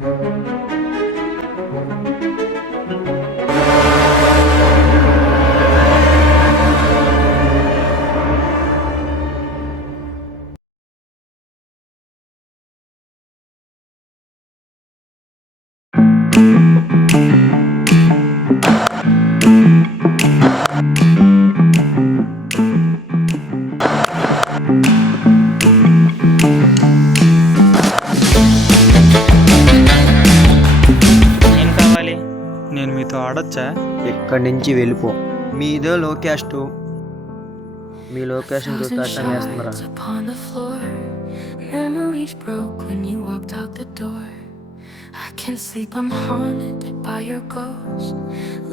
నేను మీతో ఆడొచ్చా? ఇక్కడి నుంచి వెళ్ళిపో. మీదో లోకేస్ట్, మీ లొకేషన్ కష్టం చేస్తున్నారా?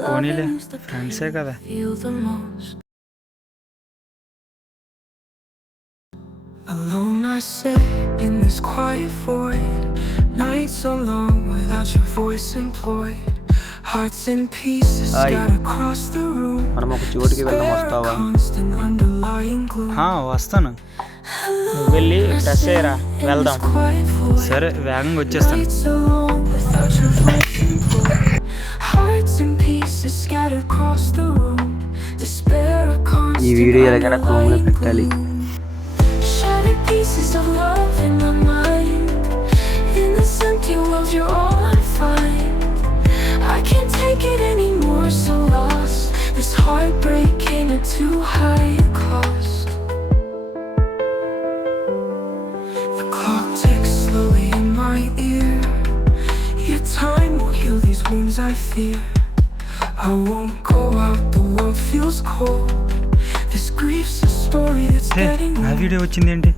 పోనీలే, ఫ్రెండ్సే కదా. Alone I sit in this quiet void, nights so long without your voice employed, hearts in pieces scattered across the room. మనం ఒక చోటికి వెళ్దాం, వస్తావా? వస్తాను. నువ్వు వెళ్ళి ఫ్రెష్ అయ్యరా, వెళ్దాం. సరే, వేగంగా వచ్చేస్తాను. ఈ వీడియో ఎలాగైనా క్రోమ్లో పెట్టాలి. Pieces of love in my mind. In this empty world, you're all I find. I can't take it anymore, so lost. This heartbreak came at too high a cost. The clock ticks slowly in my ear. Your time will heal these wounds I fear. I won't go out, the world feels cold. This grief's a story that's getting old. నా video వచ్చింది ఏంటి?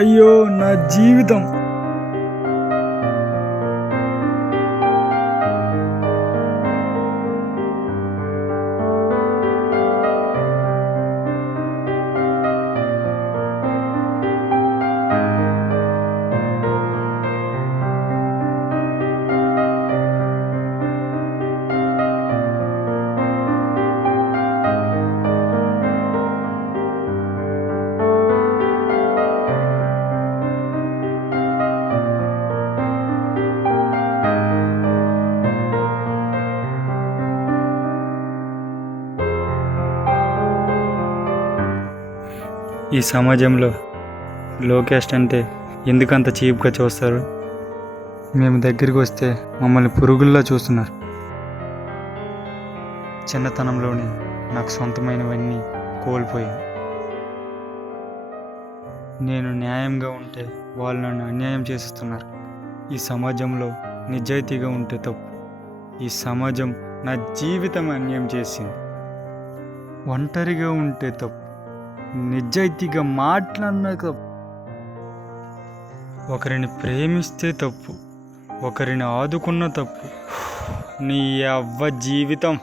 అయ్యో, నా జీవితం. ఈ సమాజంలో లోకేస్ట్ అంటే ఎందుకంత చీప్గా చూస్తారు? మేము దగ్గరికి వస్తే మమ్మల్ని పురుగుల్లా చూస్తున్నారు. చిన్నతనంలోనే నాకు సొంతమైనవన్నీ కోల్పోయాను. నేను న్యాయంగా ఉంటే వాళ్ళు నన్ను అన్యాయం చేస్తున్నారు. ఈ సమాజంలో నిజాయితీగా ఉంటే తప్పు. ఈ సమాజం నా జీవితం అన్యాయం చేసింది. ఒంటరిగా ఉంటే తప్పు, నిజాయితీగా మాట్లాడిన తప్పు. ఒకరిని ప్రేమిస్తే తప్పు, ఒకరిని ఆదుకున్న తప్పు. నీ అవ్వ జీవితం.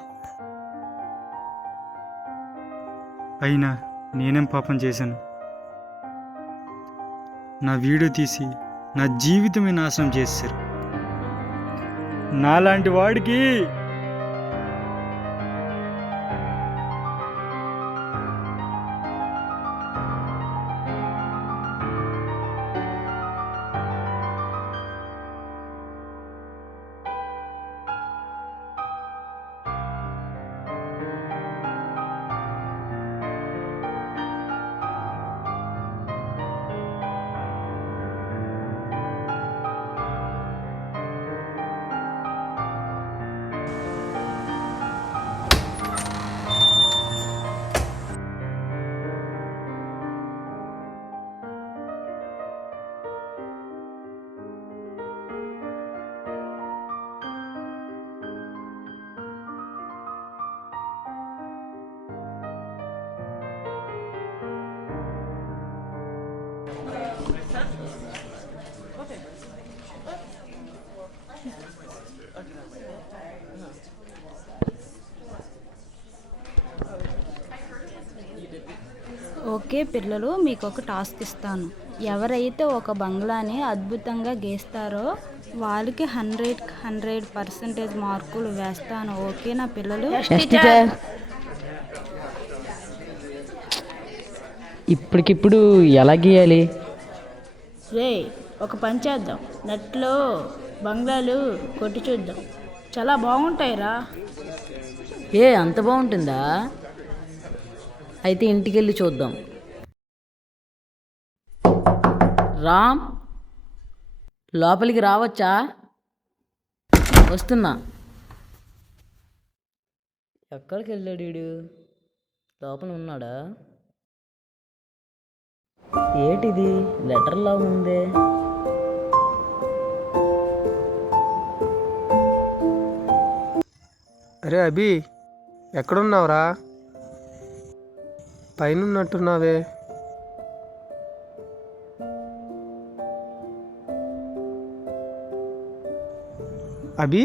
అయినా నేనేం పాపం చేశాను? నా వీడియో తీసి నా జీవితమే నాశనం చేశారు. నాలాంటి వాడికి ఓకే పిల్లలు, మీకు ఒక టాస్క్ ఇస్తాను. ఎవరైతే ఒక బంగ్లాని అద్భుతంగా గీస్తారో వాళ్ళకి 100% మార్కులు వేస్తాను. ఓకేనా పిల్లలు? ఇప్పటికిప్పుడు ఎలా గీయాలి? రే, ఒక పని చేద్దాం, నెట్లో బంగ్లాలు కొట్టి చూద్దాం. చాలా బాగుంటాయిరా. అంత బాగుంటుందా? అయితే ఇంటికి వెళ్ళి చూద్దాం. రామ్, లోపలికి రావచ్చా? వస్తున్నా. ఎక్కడికి వెళ్ళాడు వీడు? లోపల ఉన్నాడా? ఏటిది లెటర్లా ఉందే? అరే అభి, ఎక్కడున్నావురా? పైన ఉన్నట్టున్నావే. అభి,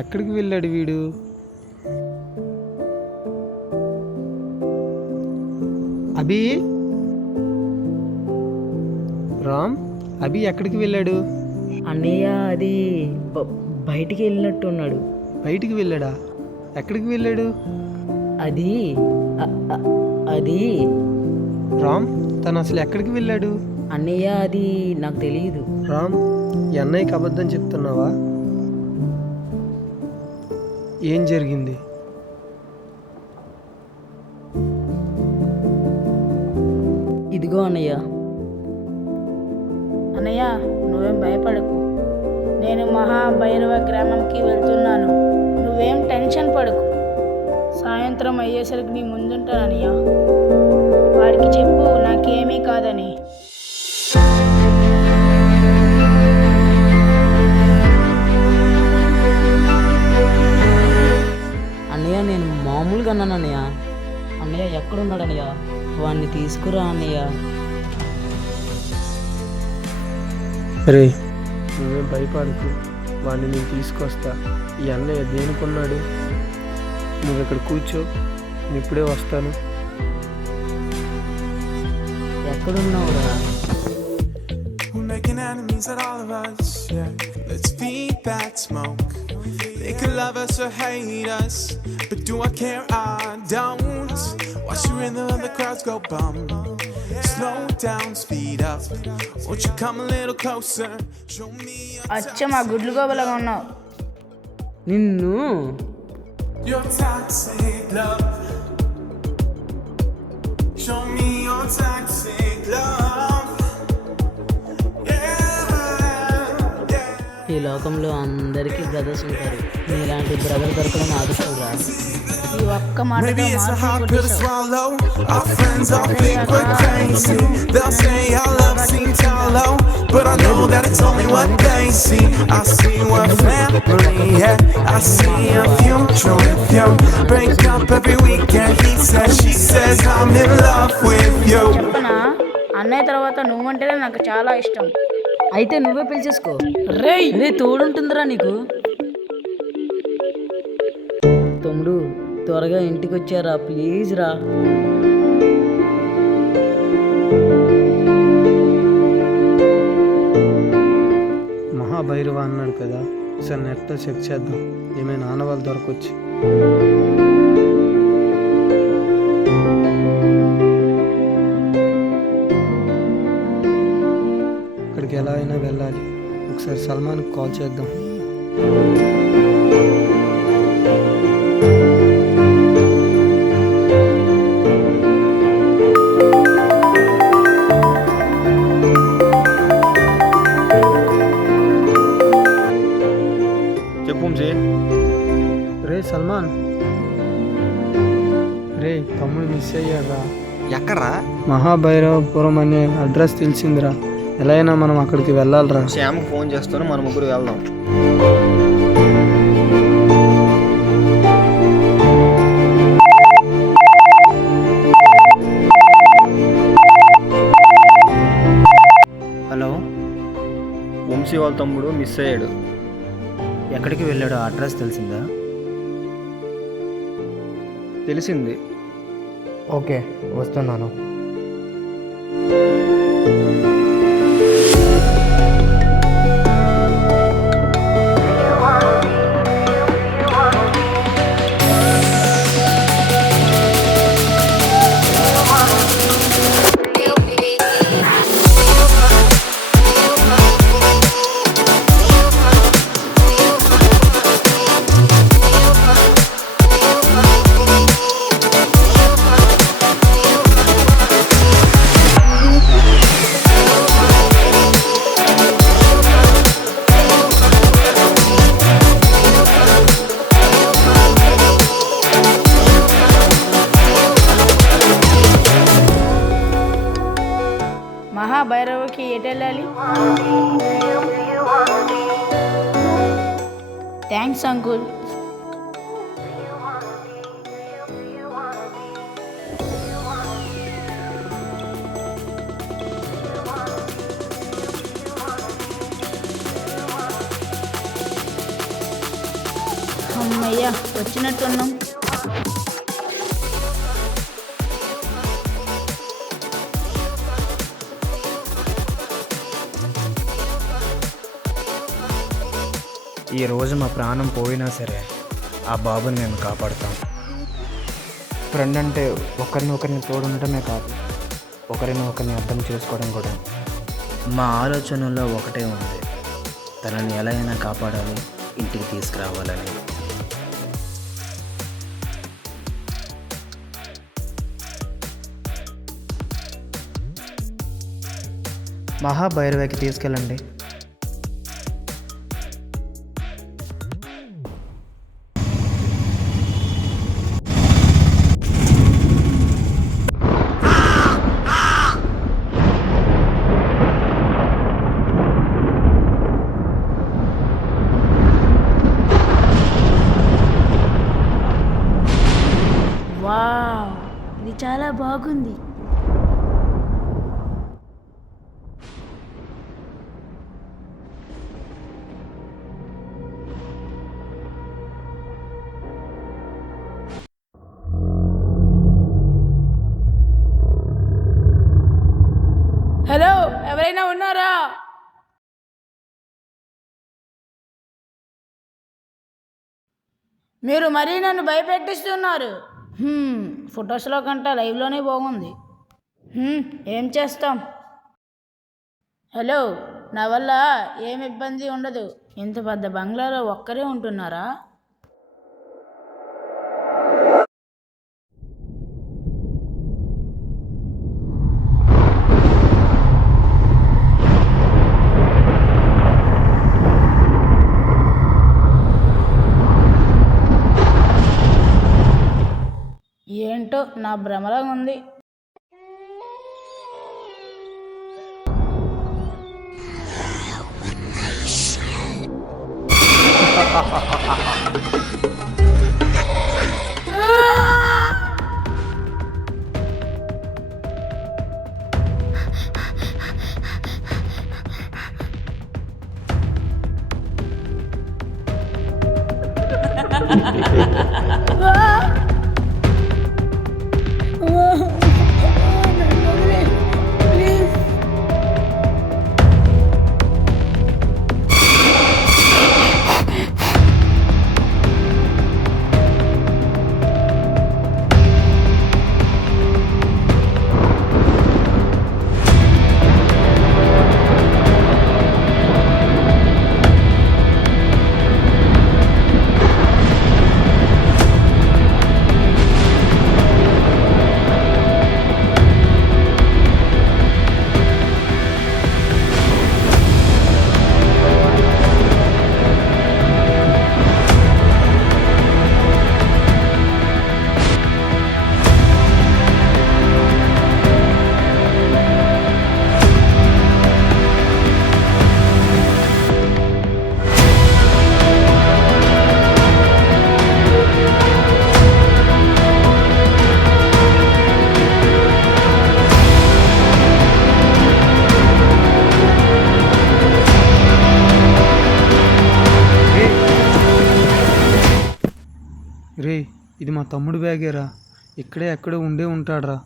ఎక్కడికి వెళ్ళాడు వీడు? అభి, రామ్, అభి ఎక్కడికి వెళ్ళాడు? అన్నయ్య అది బయటికి వెళ్ళినట్టున్నాడు. బయటికి వెళ్ళాడా? ఎక్కడికి వెళ్ళాడు? అది అది రామ్, తను అసలు ఎక్కడికి వెళ్ళాడు? అన్నయ్య అది నాకు తెలియదు. రామ్, ఈ అన్నయ్యకి అబద్ధం చెప్తున్నావా? ఏం జరిగింది? ఇదిగో అన్నయ్య. అన్నయ్య, నువ్వేం భయపడకు. నేను మహాభైరవ గ్రామంకి వెళ్తున్నాను. నువ్వేం టెన్షన్ పడకు. సాయంత్రం అయ్యేసరికి నీ ముందుంటానన్నయ్య. వాడికి చెప్పు నాకేమీ కాదని. అన్నయ్య, నేను మామూలుగా అన్నాను అన్నయ్య. అన్నయ్య ఎక్కడున్నాడు అన్నయ్య? వాడిని తీసుకురా అన్నయ్య. అరే, నువ్వేం భయపడకు, వాడిని నేను తీసుకొస్తా. ఈ అన్నయ్య దేనికున్నాడు? నువ్వు ఇక్కడ కూర్చో, నేను ఇప్పుడే వస్తాను. ఎక్కడున్నావురా? We're making enemies out of all of us, yeah. Let's feed that smoke. They could love us or hate us, but do I care? I don't. Watch the rhythm of the crowds go bum. Slow down, speed up. Won't you come a little closer? Show me అచ్చ మా గుడ్లు గోబలాగా ఉన్నావు. నిన్ను your toxic love. Show me your toxic love. Yeah, yeah. ఈ లోకంలో అందరికీ brothers ఉంటారు. నీలాంటి బ్రదర్ దొరకడం ఆదుకోరా. ఈ ఒక్క మాటతో Maybe it's a మార్పు hard pill to కొట్టేశావు. swallow. Our friends all think we're crazy. They'll say our love seems hollow, but I know that it's only what they see. I see we're family, yeah. I see a future with you. Break up every weekend, he says, she says, I'm in love with you. చెప్పనా, అన్నయ్య తర్వాత నువ్వంటేనే నాకు చాలా ఇష్టం. అయితే నువ్వే పిలిచేసుకో. రేయ్, రే, తోడుంటుందిరా నీకు. తమ్ముడు, త్వరగా ఇంటికి వచ్చారా ప్లీజ్ రా. మహాభైరవ అన్నాడు కదా, సార్ నెట్లో చెక్ చేద్దాం, ఏమైనా ఆనవాళ్ళు దొరకొచ్చు. అక్కడికి ఎలా అయినా వెళ్ళాలి. ఒకసారి సల్మాన్కి కాల్ చేద్దాం. చెప్పు వంశీ. రే సల్మాన్, రే తమ్ముడు మిస్ అయ్యారా? ఎక్కడ్రా? మహాభైరవపురం అనే అడ్రస్ తెలిసిందిరా. ఎలా అయినా మనం అక్కడికి వెళ్ళాలిరా. శ్యామ్కి ఫోన్ చేస్తాను, మన ముగ్గురు వెళ్దాం. హలో, వంశీ వాళ్ళ తమ్ముడు మిస్ అయ్యాడు. ఎక్కడికి వెళ్ళాడో అడ్రస్ తెలిసిందా? తెలిసింది. ఓకే, వస్తున్నాను. మహాభైరవకి ఎటు వెళ్ళాలి? Thanks uncle. అమ్మయ్యా వచ్చినట్టున్నాం. ఈ రోజు మా ప్రాణం పోయినా సరే ఆ బాబుని మేము కాపాడుతాం. ఫ్రెండ్ అంటే ఒకరిని తోడుండటమే కాదు, ఒకరిని అర్థం చేసుకోవడం కూడా. మా ఆలోచనలో ఒకటే ఉంది, తనని ఎలా అయినా కాపాడాలి, ఇంటికి తీసుకురావాలని. మహాభైరవికి తీసుకెళ్ళండి. వావ్, ఇది చాలా బాగుంది. హలో, ఎవరైనా ఉన్నారా? మీరు మరీ నన్ను భయపెట్టిస్తున్నారు. ఫొటోస్లో కంటే లైవ్లోనే బాగుంది. ఏం చేస్తాం? హలో, నా వల్ల ఏం ఇబ్బంది ఉండదు. ఇంత పెద్ద బంగ్లాలో ఒక్కరే ఉంటున్నారా? ఏంటో నా భ్రమలా ఉంది. రే, ఇది మా తమ్ముడు బ్యాగేరా, ఇక్కడే ఎక్కడో ఉండే ఉంటాడురా.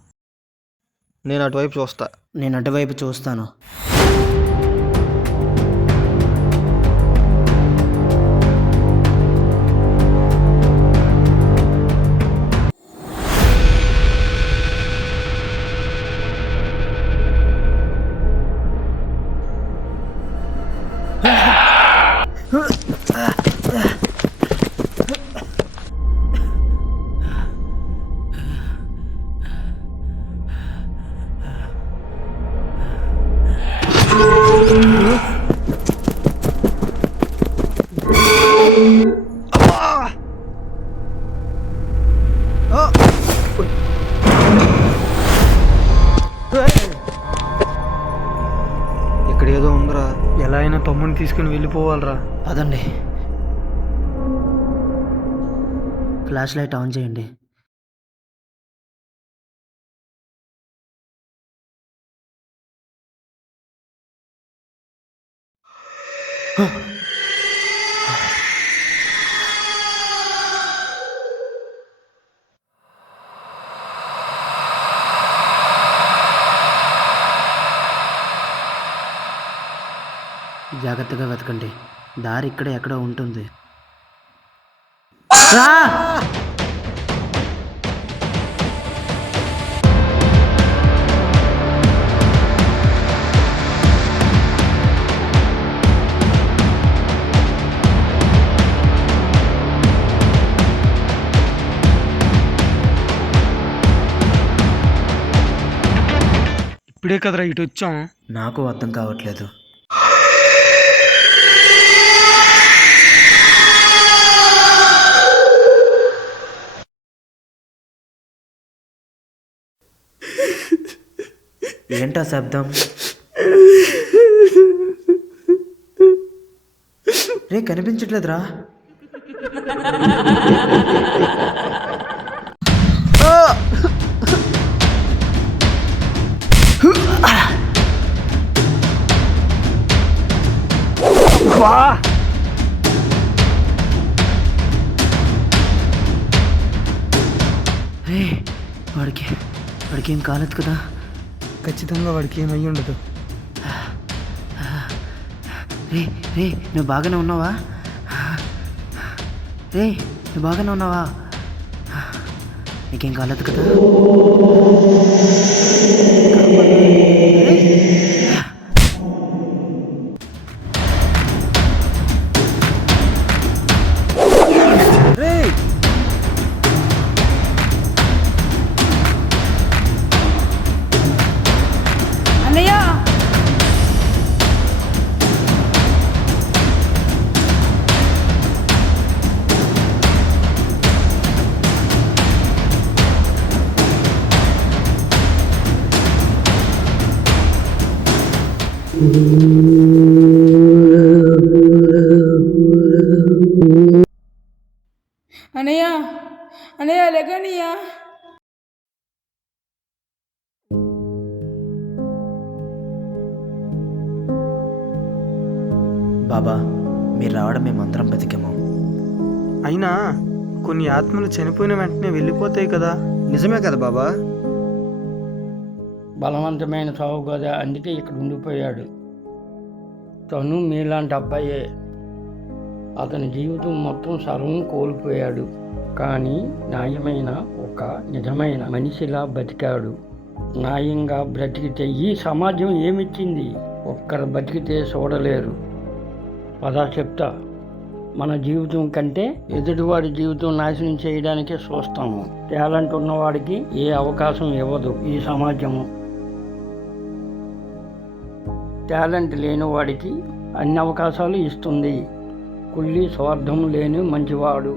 నేను అటువైపు చూస్తా. నేను అటువైపు చూస్తాను. ఎలా అయినా తమ్ముడిని తీసుకుని వెళ్ళిపోవాలిరా. పదండి. ఫ్లాష్ లైట్ ఆన్ చేయండి. జాగ్రత్తగా వెతకండి, దారి ఇక్కడ ఎక్కడో ఉంటుంది. ఇప్పుడే కదరా ఇటు వచ్చాం. నాకు అర్థం కావట్లేదు. ఏంటా శబ్దం? రే కనిపించట్లేదురా. రే వాడికి ఏం కాలేదు కదా? ఖచ్చితంగా వాడికి ఏమయ్యి ఉండదు. రే నువ్వు బాగానే ఉన్నావా? నువ్వు బాగానే ఉన్నావా? నీకేం కాలేదు కదా? అన్నయ్య అన్నయ్య లేకనయ్యా. బాబా, మీరు రావడం మేమందరం బతికాము. అయినా కొన్ని ఆత్మలు చనిపోయిన వెంటనే వెళ్ళిపోతాయి కదా. నిజమే కదా బాబా? బలవంతమైన చావు కదా, అందుకే ఇక్కడ ఉండిపోయాడు. తను మీలాంటి అబ్బాయే. అతని జీవితం మొత్తం సర్వం కోల్పోయాడు, కానీ న్యాయమైన ఒక నిజమైన మనిషిలా బతికాడు. న్యాయంగా బ్రతికితే ఈ సమాజం ఏమిచ్చింది? ఒక్కరు బతికితే చూడలేరు. పదా చెప్తా, మన జీవితం కంటే ఎదుటివాడి జీవితం నాశనం చేయడానికే చూస్తాము. టాలెంట్ ఉన్నవాడికి ఏ అవకాశం ఇవ్వదు ఈ సమాజము. టాలెంట్ లేని వాడికి అన్ని అవకాశాలు ఇస్తుంది. కుళ్ళి స్వార్థం లేని మంచివాడు.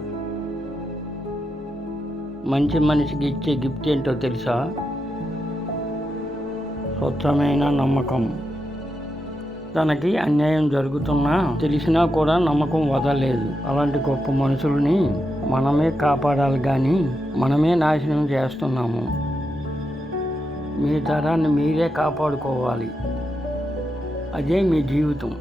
మంచి మనిషికి ఇచ్చే గిఫ్ట్ ఏంటో తెలుసా? స్వచ్ఛమైన నమ్మకం. తనకి అన్యాయం జరుగుతున్నా తెలిసినా కూడా నమ్మకం వదలలేదు. అలాంటి గొప్ప మనుషుల్ని మనమే కాపాడాలి, కానీ మనమే నాశనం చేస్తున్నాము. మీ తరాన్ని మీరే కాపాడుకోవాలి. అదే మీ జీవితం.